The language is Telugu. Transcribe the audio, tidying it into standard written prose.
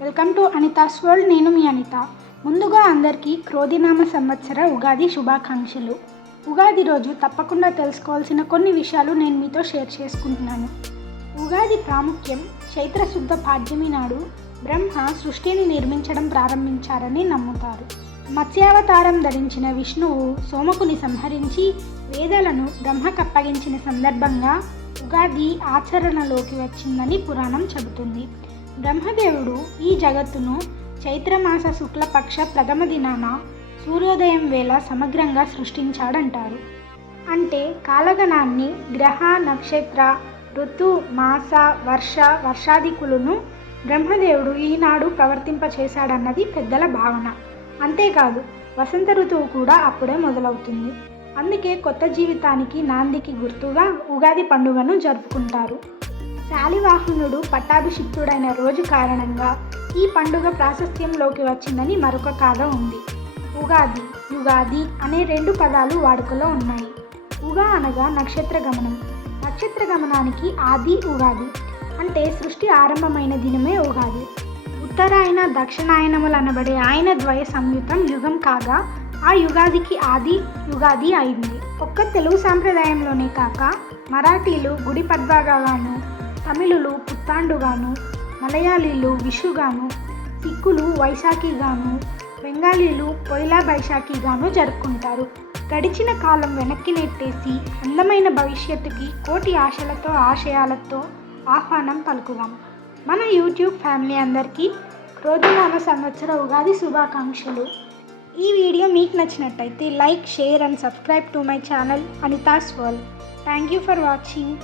Welcome to Anita's world. నేను మీ అనిత. ముందుగా అందరికీ క్రోధినామ సంవత్సర ఉగాది శుభాకాంక్షలు. ఉగాది రోజు తప్పకుండా తెలుసుకోవాల్సిన కొన్ని విషయాలు నేను మీతో షేర్ చేసుకుంటున్నాను. ఉగాది ప్రాముఖ్యం: చైత్రశుద్ధ పాడ్యమి నాడు బ్రహ్మ సృష్టిని నిర్మించడం ప్రారంభించారని నమ్ముతారు. మత్స్యావతారం ధరించిన విష్ణువు సోమకుని సంహరించి వేదాలను బ్రహ్మకప్పగించిన సందర్భంగా ఉగాది ఆచరణలోకి వచ్చిందని పురాణం చెబుతుంది. బ్రహ్మదేవుడు ఈ జగత్తును చైత్రమాస శుక్లపక్ష ప్రథమ దినాన సూర్యోదయం వేళ సమగ్రంగా సృష్టించాడంటారు. అంటే కాలగణాన్ని గ్రహ, నక్షత్ర, ఋతు, మాస, వర్షాదికులను బ్రహ్మదేవుడు ఈనాడు ప్రవర్తింపచేశాడన్నది పెద్దల భావన. అంతేకాదు, వసంత ఋతువు కూడా అప్పుడే మొదలవుతుంది. అందుకే కొత్త జీవితానికి నాందికి గుర్తుగా ఉగాది పండుగను జరుపుకుంటారు. శాలివాహనుడు పట్టాభిషిక్తుడైన రోజు కారణంగా ఈ పండుగ ప్రాశస్త్యంలోకి వచ్చిందని మరొక కథ ఉంది. ఉగాది, యుగాది అనే రెండు పదాలు వాడుకలో ఉన్నాయి. ఉగా అనగా నక్షత్ర గమనం. నక్షత్ర గమనానికి ఆది ఉగాది. అంటే సృష్టి ఆరంభమైన దినమే ఉగాది. ఉత్తరాయణ, దక్షిణాయనములు అనబడే ఆయన ద్వయ సంయుతం యుగం కాగా ఆ యుగాదికి ఆది యుగాది అయింది. ఒక్క తెలుగు సాంప్రదాయంలోనే కాక మరాఠీలు గుడి పడ్వాగాను, తమిళులు పుత్తాండుగాను, మలయాళీలు విషుగాను, సిక్కులు వైశాఖిగాను, బెంగాలీలు పొయిలా బైశాఖిగాను జరుపుకుంటారు. గడిచిన కాలం వెనక్కి నెట్టేసి అందమైన భవిష్యత్తుకి కోటి ఆశలతో ఆశయాలతో ఆహ్వానం పలుకుదాం. మన యూట్యూబ్ ఫ్యామిలీ అందరికీ క్రోధినామ సంవత్సర ఉగాది శుభాకాంక్షలు. ఈ వీడియో మీకు నచ్చినట్టయితే like, share and subscribe to my channel Anita's world. Thank you for watching.